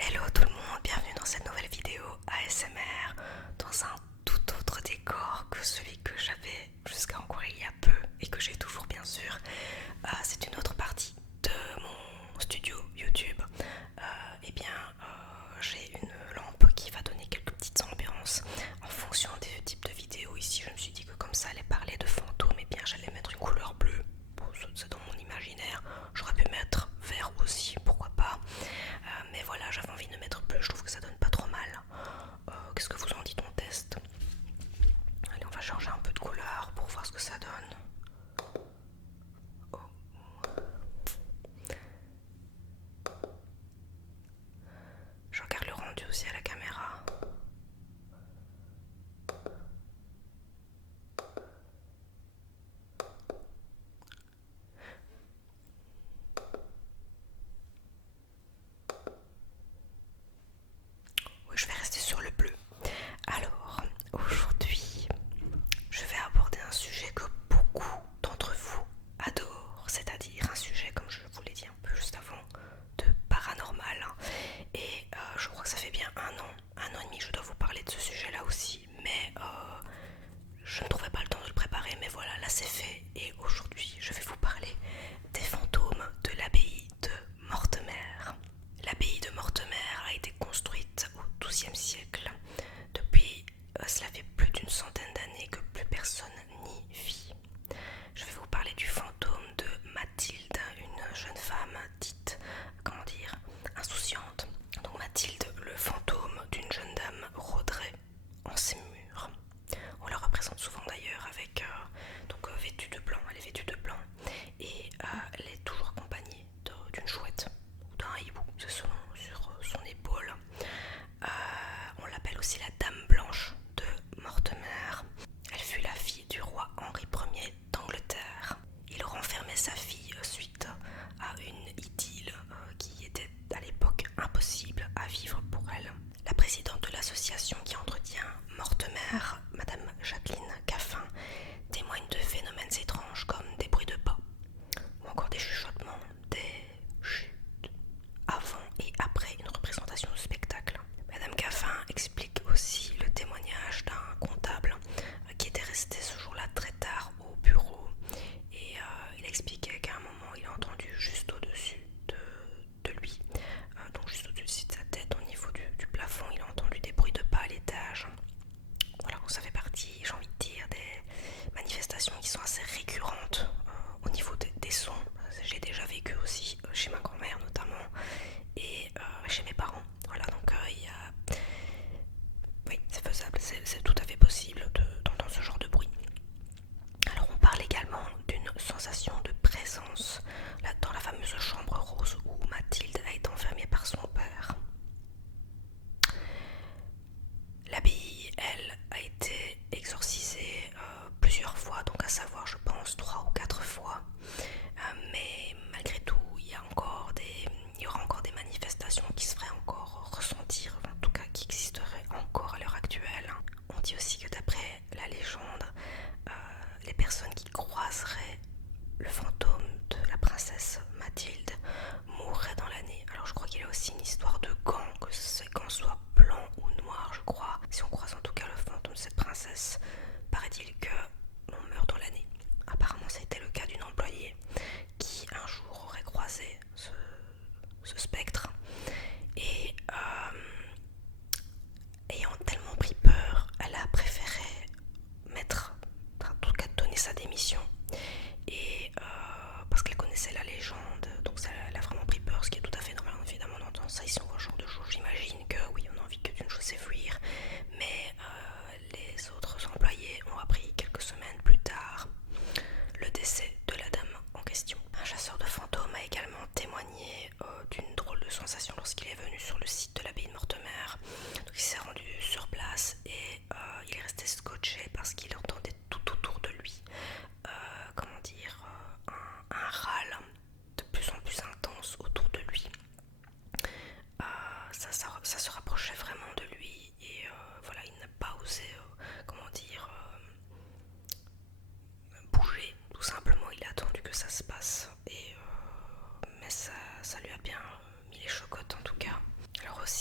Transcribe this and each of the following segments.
Hello tout le monde, bienvenue dans cette nouvelle vidéo ASMR dans un tout autre décor que celui que j'avais jusqu'à encore il y a peu et que j'ai toujours bien sûr. C'est une autre partie de mon studio YouTube. J'ai une lampe qui va donner quelques petites ambiances en fonction des types de vidéos. Ici je me suis dit que comme ça allait parler de fantômes, j'allais mettre une couleur bleue. Bon, c'est dans mon imaginaire. J'aurais pu mettre vert aussi, pourquoi pas. Mais voilà, j'avais envie de mettre bleu, je trouve que ça donne pas trop mal. Qu'est-ce que vous en dites, on teste? Allez, on va changer un peu de couleur pour voir ce que ça donne. Oh. Je regarde le rendu aussi à la caméra. Oui, je vais rester sur le bleu. Alors, aujourd'hui, je vais aborder un sujet que beaucoup d'entre vous adorent, c'est-à-dire un sujet, comme je vous l'ai dit un peu juste avant, de paranormal. Je crois que ça fait bien un an et demi que je dois vous parler de ce sujet-là aussi, mais je ne trouvais pas le temps de le préparer, mais voilà, là c'est fait. Et aujourd'hui, je vais vous parler des fantômes de l'abbaye de Mortemer. L'abbaye de Mortemer a été construite au XIIe siècle. Depuis, cela fait plus d'une centaine d'années que plus personne n'y vit. Je vais vous parler du fantôme de Mathilde, une jeune femme dite, comment dire, insouciante. Donc Mathilde, le fantôme d'une jeune dame rôderait en ces murs. On la représente souvent d'ailleurs avec vêtue de blanc, elle est vêtue de blanc et elle est toujours accompagnée d'une chouette ou d'un hibou, c'est son nom, sur son épaule. On l'appelle aussi la Dame Blanche de Mortemer. Elle fut la fille du roi Henri Ier d'Angleterre. Il renfermait sa fille suite à une idylle qui était à l'époque impossible à vivre pour elle. La présidente de l'association qui entretient Mortemer, Madame Jacqueline Caffin, témoigne de phénomènes étranges comme des bruits de pas ou encore des chuchotements, des chutes avant et après une représentation de spectacle. Madame Caffin explique aussi le témoignage d'un comptable qui était resté ce jour-là très tard au bureau et il expliquait qu'à un moment il a entendu juste au-dessus de lui, donc juste au-dessus de sa tête au niveau du plafond, il a entendu des bruits de pas à l'étage. Voilà, ça fait partie, j'ai envie de dire, des manifestations qui sont assez récurrentes au niveau des sons. J'ai déjà vécu aussi chez ma grand-mère notamment et chez mes parents. Voilà, donc il y a... Oui, c'est faisable, c'est tout à fait possible d'entendre ce genre de bruit. Alors on parle également d'une sensation de présence là, dans la fameuse chambre rose où Mathilde a été enfermée par son père. L'abbaye, elle, a été exorcisée plusieurs fois, donc à savoir je pense 3 ou 4 fois. Mais malgré tout, il y aura encore des manifestations qui se feraient encore ressentir, en tout cas qui existeraient encore à l'heure actuelle. On dit aussi que d'après la légende, les personnes qui croiseraient le fantôme de la princesse Mathilde mourraient dans l'année. Alors je crois qu'il y a aussi une histoire de gants, que ces gants soient blancs ou noirs, je crois. Si on croise en tout cas le fantôme de cette princesse, paraît-il que l'on meurt dans l'année. Apparemment c'était le cas d'une employée qui un jour aurait croisé ce spectre et ayant tellement pris peur, elle a préféré en tout cas donner sa démission et parce qu'elle connaissait la légende, donc ça, elle a vraiment pris peur, ce qui est tout à fait normal évidemment on entend ça ici on voit ce genre de choses, j'imagine que oui on a envie que d'une chose c'est fuir, mais les autres employés ont appris quelques semaines plus tard le décès de la dame en question. Un chasseur de fantômes a également témoigné d'une drôle de sensation lorsqu'il est venu sur le site de l'abbaye de Mortemer. Donc il s'est rendu sur place et il est resté scotché parce qu'il entendait tout autour de lui, un râle de plus en plus intense autour de lui. Ça se rapprochait vraiment de lui et voilà, il n'a pas osé, bouger. Tout simplement, il a attendu que ça se passe et mais ça lui a bien mis les chocottes en tout cas. Alors aussi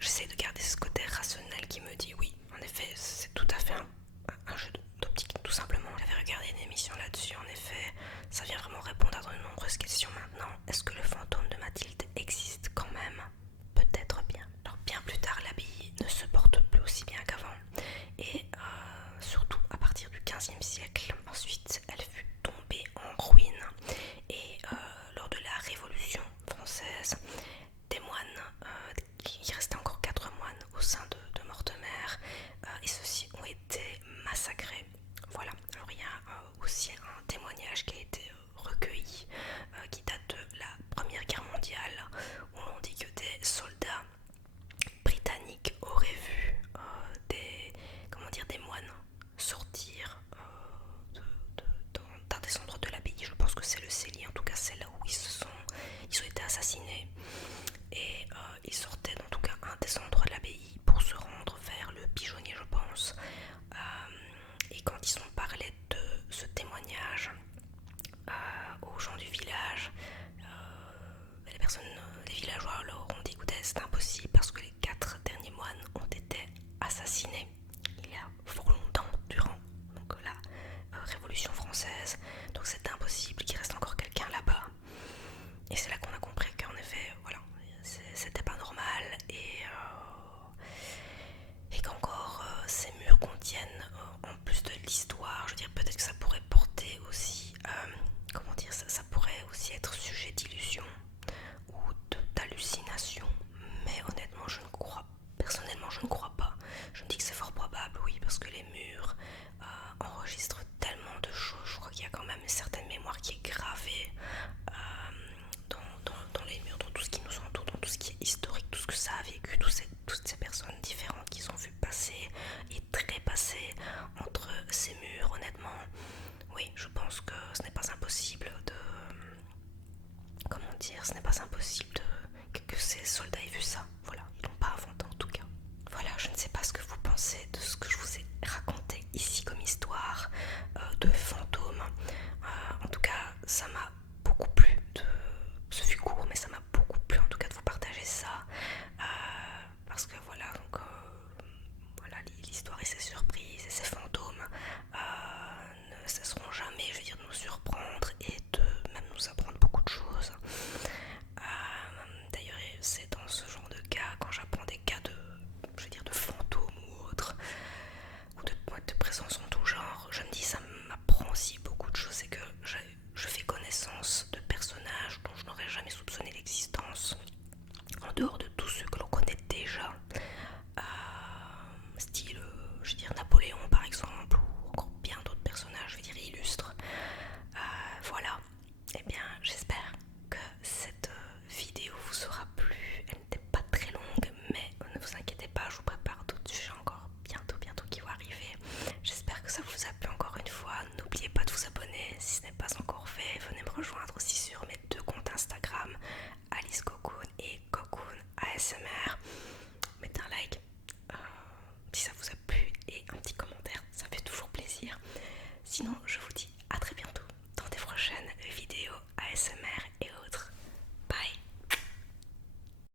j'essaie de garder ce côté rationnel qui me dit oui, en effet, c'est tout à fait un jeu d'optique, tout simplement. J'avais regardé une émission là-dessus, en effet, ça vient vraiment répondre à de nombreuses questions maintenant. Est-ce que le fantôme de Mathilde existe quand même? Peut-être bien. Alors bien plus tard, l'abbaye ne se porte plus aussi bien qu'avant, et surtout à partir du XVe siècle. Ensuite, elle fut tombée en ruine, et lors de la Révolution française, des moines, il restait encore 4 moines au sein de Mortemer, et ceux-ci ont été massacrés. Voilà, alors il y a aussi un témoignage qui a été recueilli, qui date de la Première Guerre mondiale, où l'on dit que des soldats britanniques auraient vu des moines sortir d'un des endroits de l'abbaye. Je pense que c'est le cellier, en tout cas c'est là où ils ont été assassinés, et ils sortaient en tout cas un des endroits de l'abbaye pour se rendre vers le pigeonnier, je pense. Et quand ils ont parlé de ce témoignage aux gens du village, les villageois leur ont dit écoutez, c'est impossible parce que les 4 derniers moines ont été assassinés il y a fort longtemps durant la Révolution française, donc c'est impossible qu'il reste encore quelqu'un là-bas. Et c'est là qu'on a compris qu'en effet, voilà, c'était pas normal, et qu'encore ces murs contiennent, en plus de l'histoire, je veux dire, peut-être que ça pourrait porter aussi, ça pourrait aussi être sujet d'illusion ou d'hallucination, mais honnêtement, personnellement, je ne crois pas. Je me dis que c'est fort probable, oui, parce que les murs enregistrent tellement de choses. Je crois qu'il y a quand même une certaine mémoire qui est gravée dans les murs, dans tout ce qui nous entoure, dans tout ce qui est historique, tout ce que ça a vécu, toutes ces personnes différentes qui sont vues passer et trépasser entre ces murs. Honnêtement, oui, je pense que ce n'est pas impossible que ces soldats aient vu ça. Voilà, ils l'ont pas inventé en tout cas. Voilà, je ne sais pas ce que vous pensez de ce que je vous ai raconté ici comme histoire de fantômes. En tout cas, ça m'a beaucoup plu. Ce fut court, mais ça m'a beaucoup plu en tout cas de vous partager ça. Parce que voilà, donc voilà, l'histoire et ses surprises et ses fantômes ne cesseront jamais, je veux dire, de nous surprendre et de même nous apprendre beaucoup de choses. D'ailleurs, c'est dans ce genre de cas, quand j'apprends des cas de fantômes ou autres, ou de présence en tout genre, je me dis ça m'apprend aussi beaucoup de choses, et que je fais connaissance de personnages dont je n'aurais jamais soupçonné l'existence, en dehors de tous ceux que l'on connaît déjà, style, je veux dire, Napoléon par exemple, ou encore bien d'autres personnages, je veux dire, illustres. Voilà, et bien j'espère que cette vidéo vous aura plu. Elle n'était pas très longue, mais ne vous inquiétez pas, je vous prépare d'autres sujets encore bientôt qui vont arriver. J'espère que ça vous a plu encore une fois. N'oubliez pas de vous abonner si ce n'est pas encore fait. Venez me rejoindre aussi sur mes 2 comptes Instagram, Alice Cocoon et Cocoon ASMR. Mettez un like si ça vous a plu et un petit commentaire, ça fait toujours plaisir. Sinon, je vous dis